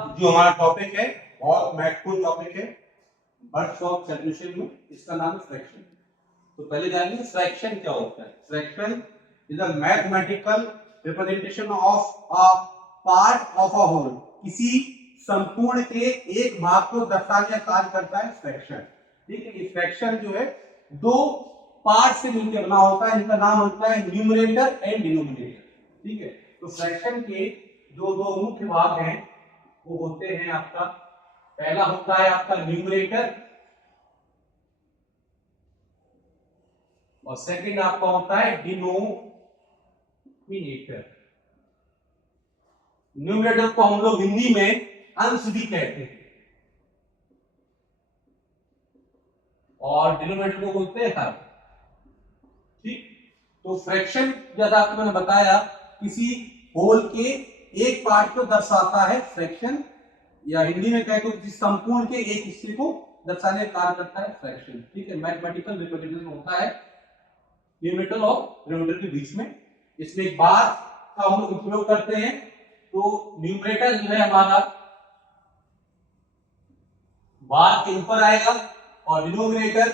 जो हमारा टॉपिक है बहुत महत्वपूर्ण टॉपिक है बर्ड्स ऑफ सॉल्यूशन में, इसका नाम है फ्रैक्शन। तो पहले जानिए फ्रैक्शन क्या होता है। Fraction is a mathematical representation of a part of a whole. किसी संपूर्ण के एक भाग को दर्शाने का कार्य करता है फ्रैक्शन। ठीक है, ये फ्रैक्शन जो है दो पार्ट से मिलकर बना होता है, इनका नाम होता है न्यूमरेटर एंड डिनोमिनेटर। ठीक है, तो फ्रैक्शन के जो दो मुख्य भाग हैं वो होते हैं आपका, पहला होता है आपका न्यूमरेटर और सेकंड आपका होता है डिनोमिनेटर। न्यूमरेटर को हम लोग हिंदी में अंश भी कहते हैं और डिनोमिनेटर को बोलते हैं हर। ठीक, तो फ्रैक्शन जैसा आपको मैंने बताया किसी होल के एक पार्ट को दर्शाता है फ्रैक्शन, या हिंदी में कहे तो किसी संपूर्ण के एक हिस्से को दर्शाने का कार्य करता है फ्रैक्शन। ठीक है, मैथमेटिकल रिप्रेजेंटेशन होता है न्यूमरेटर और डिनोमिनेटर के बीच में। इसमें एक बार का हम लोग उपयोग करते हैं, तो न्यूमरेटर जो है हमारा बार के ऊपर आएगा और डिनोमिनेटर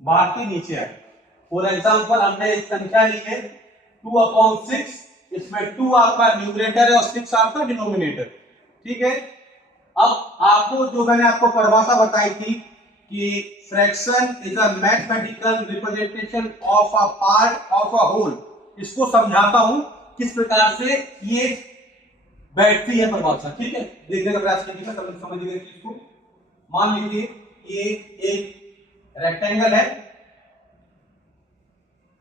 बार के नीचे आएगा। फॉर एग्जाम्पल हमने एक संख्या ली है 2/6, इसमें 2 आपका न्यूमरेटर है और 6 आपका डिनोमिनेटर। ठीक है, अब आपको जो मैंने आपको परिभाषा बताई थी कि fraction is a mathematical representation of a part of a whole, इसको समझाता हूं किस प्रकार से ये बैठती है परिभाषा। ठीक है, देखने का प्रयास कीजिएगा, समझिएगा इस चीज को। मान लीजिए ये एक रेक्टेंगल है।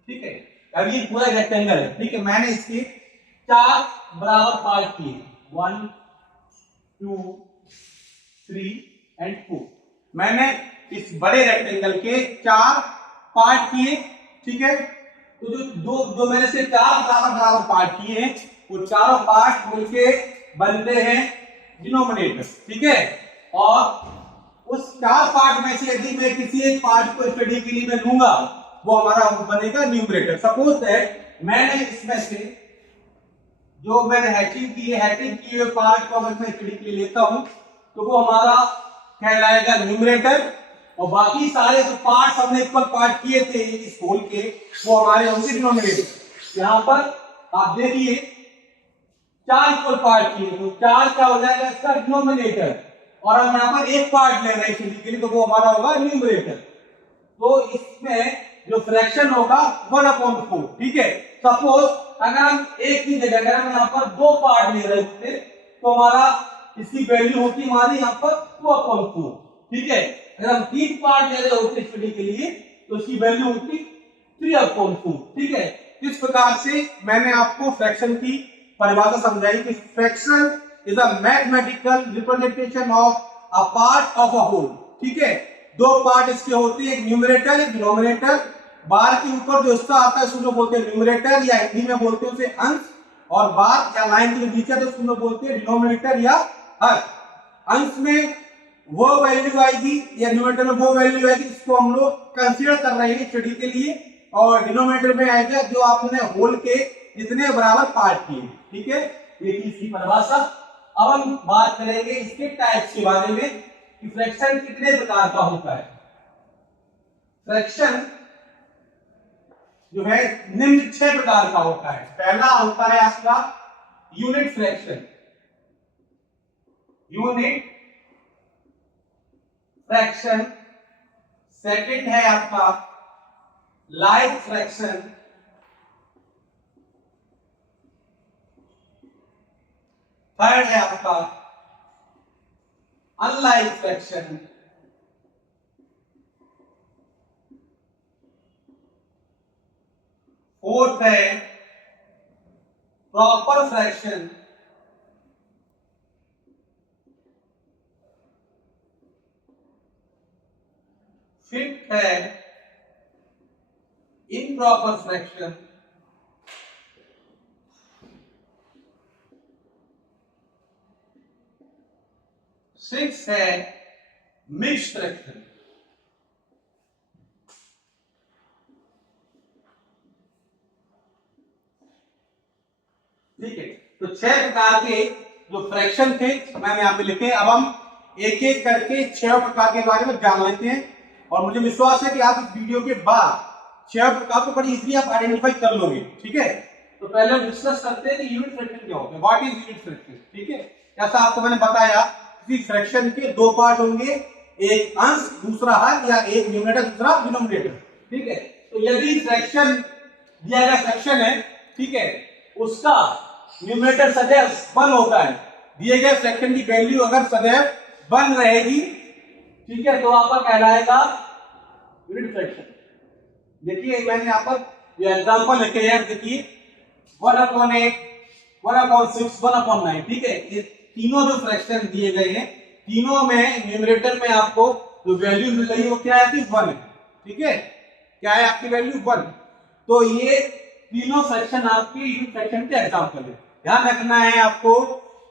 ठीक है, अब ये पूरा रेक्टेंगल है। ठीक है, मैंने इसके 4 बराबर पार्ट किए, 1 2 3 एंड 4। मैंने इस बड़े रेक्टेंगल के 4 पार्ट किए। ठीक है, तो जो मैंने से 4 बराबर पार्ट किए हैं वो चारों पार्ट मिलके बनते हैं डिनोमिनेटर। ठीक है, और उस 4 पार्ट में से यदि मैं किसी एक पार्ट को स्टडी के लिए मैं लूंगा वो हमारा बनेगा न्यूमरेटर। सपोज दैट मैंने इसमें से जो मैंने हैचिंग की है, हैचिंग किए हुए पार्ट को अगर मैं स्टडी के लिए लेता हूं तो वो हमारा कहलाएगा न्यूमरेटर, और बाकी सारे जो पार्ट्स हमने इक्वल पार्ट किए थे इस होल के वो हमारे होंगे डिनोमिनेटर। यहां पर आप देखिए 4 इक्वल पार्ट किए तो 4 क्या हो जाएगा इसका डिनोमिनेटर, और हम यहां पर एक पार्ट ले रहे हैं स्टडी के लिए तो वो हमारा होगा न्यूमरेटर। तो इसमें जो फ्रैक्शन होगा 1/4। ठीक है, सपोज अगर हम एक ही जगह अगर हम यहाँ पर 2 पार्ट ले रहे होते तो हमारा इसकी वैल्यू होती हमारी यहाँ पर 2/4। ठीक है, अगर हम 3 पार्ट ले रहे होते स्टडी के लिए तो इसकी वैल्यू होती 3/4। ठीक है, इस प्रकार से मैंने आपको फ्रैक्शन की परिभाषा समझाई कि fraction is a mathematical representation of a part of a whole. ठीक है, 2 पार्ट इसके होते हैं, एक न्यूमरेटर एक डिनोमिनेटर। बार के ऊपर जो हिस्सा आता है उसको बोलते हैं न्यूमरेटर, या हिंदी में बोलते हैं उसे अंश, और बार या लाइन के नीचे तो उसको बोलते हैं डिनोमिनेटर या हर। अंश में वो वैल्यू आएगी या न्यूमरेटर में वो वैल्यू आएगी जिसको हम लोग कंसीडर कर रहे हैं स्टडी के लिए, और डिनोमिनेटर में आएगा जो आपने होल के जितने बराबर पार्ट किए। ठीक है, ये इसकी परिभाषा। अब हम बात करेंगे इसके टाइप्स के बारे में कि फ्रैक्शन कितने प्रकार का होता है। फ्रैक्शन जो है निम्न 6 प्रकार का होता है। पहला होता है आपका unit fraction, unit fraction. Second है आपका लाइक फ्रैक्शन। थर्ड है आपका अनलाइक फ्रैक्शन। फोर्थ है प्रॉपर फ्रैक्शन। फिफ्थ है इम्प्रॉपर फ्रैक्शन। सिक्स है मिक्स्ड फ्रैक्शन। ठीक है, तो 6 प्रकार के जो फ्रैक्शन थे मैंने यहाँ पे लिखे। अब हम एक एक करके 6 प्रकार के बारे में जान लेते हैं, और मुझे विश्वास है कि आप इस वीडियो के बाद 6 प्रकार को बड़ी इजीली आप आइडेंटिफाई कर लोगे। ठीक है, तो पहले हम डिस्कस करते हैं कि यूनिट फ्रैक्शन क्या होता है, व्हाट इज यूनिट फ्रैक्शन। ठीक है, जैसा आपको मैंने बताया किसी फ्रैक्शन के दो पार्ट होंगे, एक अंश दूसरा हर, या एक न्यूमरेटर दूसरा डिनोमिनेटर। ठीक है, तो यदि फ्रैक्शन दिया गया फ्रैक्शन है, ठीक है, उसका न्यूमरेटर सदैव 1 होता है, दिए गए फ्रैक्शन की वैल्यू अगर सदैव 1 रहेगी, ठीक है, तो आपका कहलाएगा यूनिट फ्रैक्शन। देखिए मैंने यहाँ पर ये एग्जांपल लिखे हैं, देखिए 1/8, 1/6, 1/9। ठीक है, ये तीनों जो फ्रैक्शन दिए गए हैं, तीनों में न्यूमरेटर में आपको जो वैल्यू मिल रही है वो क्या है कि 1 है। ठीक है, क्या है आपकी वैल्यू 1। तो ये तीनों फ्रैक्शन आपके यूनिट फ्रैक्शन के एग्जांपल है। ध्यान रखना है आपको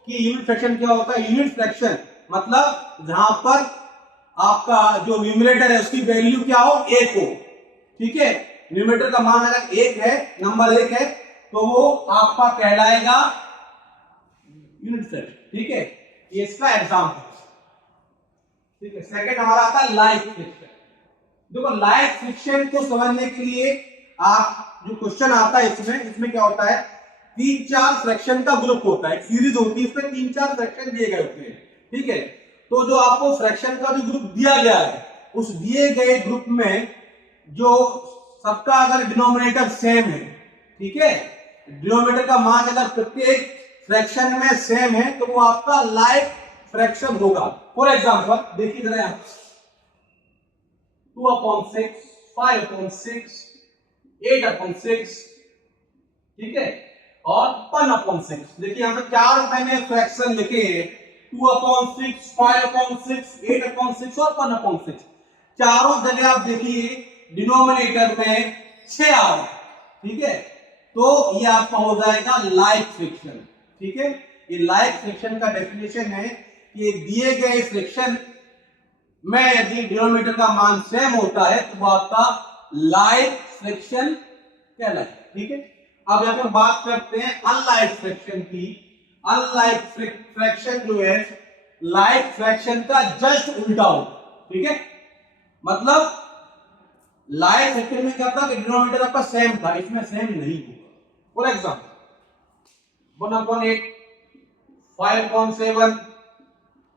कि यूनिट फ्रैक्शन क्या होता है। यूनिट फ्रैक्शन मतलब जहां पर आपका जो न्यूमरेटर है उसकी वैल्यू क्या हो, 1 हो। ठीक है, न्यूमरेटर का मान अगर 1 है, नंबर 1 है, तो वो आपका कहलाएगा यूनिट फ्रैक्शन। ठीक है, ये इसका एग्जांपल है। ठीक है, सेकंड हमारा आता है लाइक फ्रिक्शन। देखो लाइक फ्रिक्शन को समझने के लिए आप जो क्वेश्चन आता है इसमें क्या होता है, 3-4 फ्रैक्शन का ग्रुप होता है, एक सीरीज होती है, इसमें 3-4 फ्रैक्शन दिए गए होते हैं। ठीक है, तो जो आपको फ्रैक्शन का जो ग्रुप दिया गया है, उस दिए गए ग्रुप में जो सबका अगर डिनोमिनेटर सेम है, ठीक है, डिनोमिनेटर का मान अगर प्रत्येक फ्रैक्शन में सेम है, तो वो आपका लाइक फ्रैक्शन होगा। फॉर एग्जांपल देखिए जरा यहां 2/6, 5/6, 8/6, ठीक है, और 1/6। देखिए यहां पे 4 मैंने फ्रैक्शन लिखे हैं, 2/6, 5/6, 8/6 और 1/6। चारों जगह आप देखिए डिनोमिनेटर में 6 आ रहा है। ठीक है, तो ये आपका हो जाएगा लाइक फ्रिक्शन। ठीक है, ये लाइक फ्रिक्शन का डेफिनेशन है कि दिए गए फ्रिक्शन में यदि डिनोमिनेटर का मान सेम होता है तो वो आपका लाइक फ्रिक्शन कहलाएगा। ठीक है, अब यहां पर बात करते हैं अनलाइक फ्रिक्शन की। अनलाइक फ्रैक्शन जो है लाइक फ्रैक्शन का जस्ट उल्टा होगा। ठीक है, मतलब लाइक फ्रैक्शन में क्या था कि डिनोमिनेटर आपका सेम था, इसमें सेम नहीं होगा। For example 1/8, 5/7,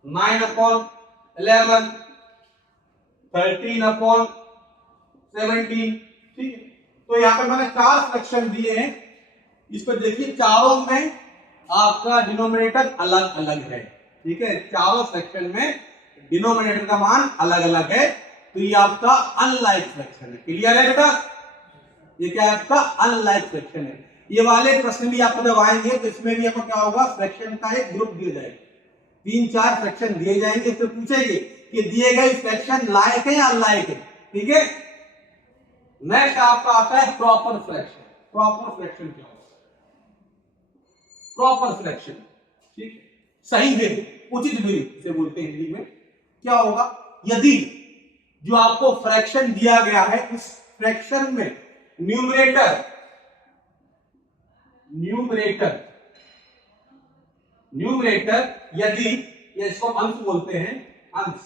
9/11, 13/17। ठीक है, तो यहां पे मैंने 4 फ्रैक्शन दिए हैं, इस पर देखिए चारों में आपका डिनोमिनेटर अलग अलग है। ठीक है, चारों फ्रैक्शन में डिनोमिनेटर का मान अलग अलग है, तो ये आपका अनलाइक फ्रैक्शन है। क्लियर है बेटा, ये क्या है आपका अनलाइक फ्रैक्शन है। ये वाले प्रश्न भी आपको जब आएंगे तो इसमें भी आपको क्या होगा, फ्रैक्शन का एक ग्रुप दिया जाएगा, 3-4 फ्रैक्शन दिए जाएंगे, इससे पूछेंगे कि दिए गए फ्रैक्शन लाइक है या अनलाइक है। ठीक है, नेक्स्ट आपका आता है प्रॉपर फ्रैक्शन। प्रॉपर फ्रैक्शन क्या होता है, प्रॉपर फ्रैक्शन, ठीक है, सही वे, उचित वे से बोलते हैं हिंदी में। क्या होगा, यदि जो आपको फ्रैक्शन दिया गया है उस फ्रैक्शन में न्यूमरेटर न्यूमरेटर न्यूमरेटर यदि, या इसको अंश बोलते हैं, अंश,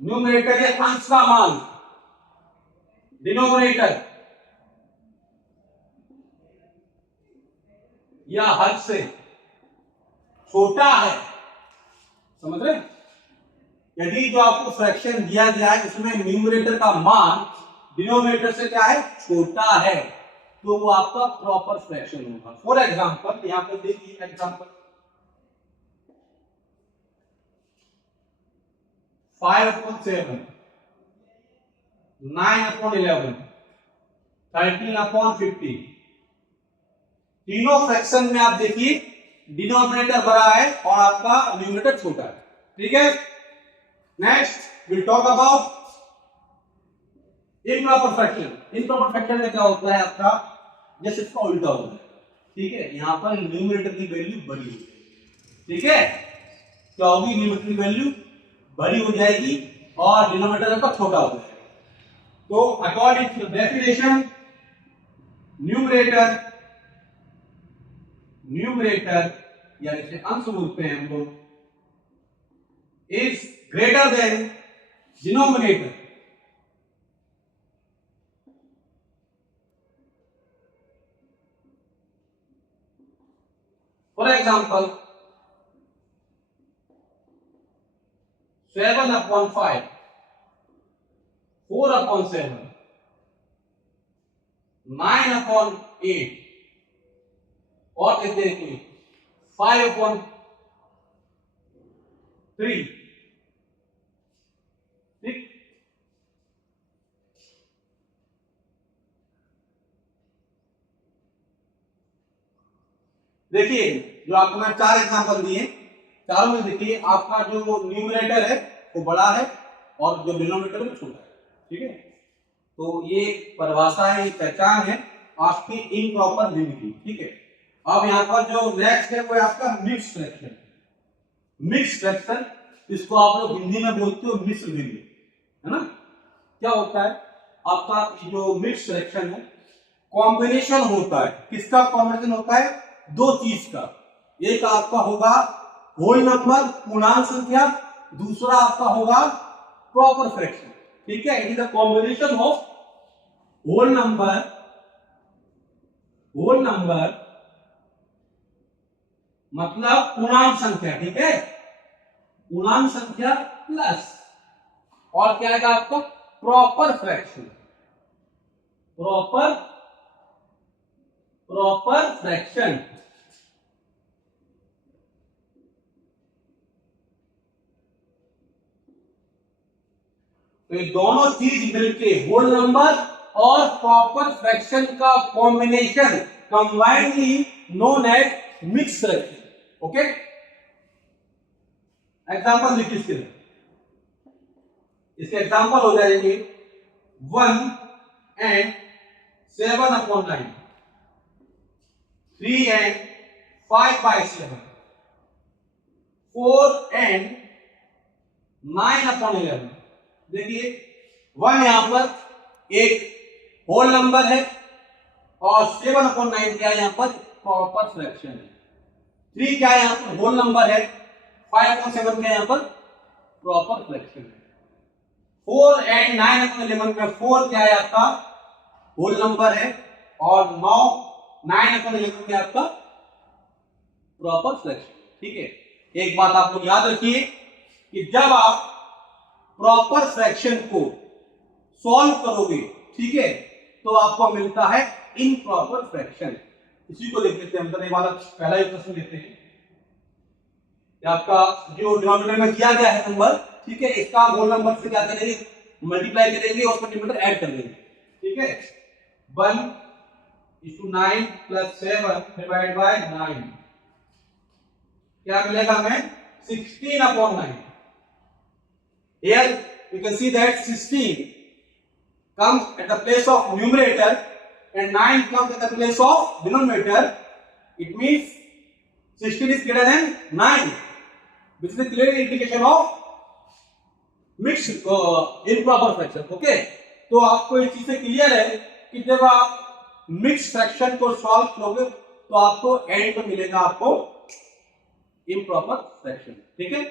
न्यूमरेटर या अंश का मान डिनोमिनेटर या हद से छोटा है, समझ रहे, यदि जो आपको फ्रैक्शन दिया गया है उसमें न्यूमरेटर का मान डिनोमिनेटर से क्या है, छोटा है, तो वो आपका प्रॉपर फ्रैक्शन होगा। फॉर एग्जांपल यहां पे देखिए एग्जांपल 5/7, 9/11, 13/50। तीनों फ्रैक्शन में आप देखिए डिनोमिनेटर बड़ा है और आपका न्यूमरेटर छोटा है। ठीक है, next will talk about improper fraction. Improper fraction में क्या होता है आपका, जैसे इसका उल्टा होता है। ठीक है, यहां पर न्यूमरेटर की वैल्यू बड़ी हो जाएगी। ठीक है, क्या होगी, न्यूमरेटर की वैल्यू बड़ी हो जाएगी और डिनोमिनेटर आपका छोटा हो जाएगा। तो according to definition numerator numerator या जिसे अंश बोलते हैं हम लोग is greater than denominator. For example 7/5, 4/7, 9/8 और कहते हैं कि 5/3। ठीक, देखिए जो आपको मैं 4 एग्जांपल दिए, चारों में देखिए आपका जो न्यूमरेटर है वो बड़ा है और जो डिनोमिनेटर वो छोटा है। ठीक है, तो ये परिभाषा है, ये पहचान है आपकी इम्प्रॉपर रिंग की। ठीक है, अब यहाँ पर जो नेक्स्ट है वो है आपका मिक्स फ्रैक्शन। मिक्स फ्रैक्शन इसको आप लोग हिंदी में बोलते हो मिश्र रिंग, है ना। क्या होता है आपका जो मिक्स फ्रैक्शन है, कॉम्बिनेशन होता है। किसका कॉम्बिनेशन होता है? दो चीज का। एक आपका होगा होल नंबर पूर्णांक संख्या, दूसरा आपका होगा प्रॉपर फ्रैक्शन। ठीक है, it is the combination of whole number मतलब पूर्णांक संख्या। ठीक है, पूर्णांक संख्या प्लस और क्या आएगा आपका प्रॉपर फ्रैक्शन। Proper fraction. तो ये दोनों चीज मिलके होल नंबर और प्रॉपर फ्रैक्शन का combination combinely known as mix fraction. Okay, example देखिए इसके एग्जांपल हो जाएंगे 1 and 7/9, 3 and 5/7, 4 and 9/11। देखिए 1 यहां पर एक होल नंबर है और 7/9 क्या है यहां पर प्रॉपर फ्रैक्शन है। 3 क्या है यहां पर होल नंबर है, 5/7 क्या यहां पर प्रॉपर फ्रैक्शन है। 4 and 9/11 में 4 क्या है आपका होल नंबर है और 9/11 क्या आपका प्रॉपर फ्रैक्शन। ठीक है, एक बात आप लोग याद रखिए कि जब आप प्रॉपर फ्रैक्शन को सॉल्व करोगे, ठीक है, तो आपको मिलता है इम्प्रॉपर फ्रैक्शन। इसी को देख लेते हैं हम। एक बार पहला ही प्रश्न लेते हैं। आपका जो डिनोमिनेटर में किया गया है नंबर, ठीक है, इसका होल नंबर से क्या करेंगे मल्टीप्लाई करेंगे और उसका डिनोमिनेटर ऐड कर देंगे। ठीक है, 1:9 + 7 डिवाइड बाय 9 क्या मिलेगा हमें 16/9। Here you can see that 16 comes at the place of numerator and 9 comes at the place of denominator. It means 16 is greater than 9, which is a clear indication of mixed improper fraction. Okay, तो आपको इस चीज से clear है कि जब आप mix fraction को सॉल्व करोगे तो आपको एंड में मिलेगा आपको इम्प्रॉपर फ्रैक्शन। ठीक है।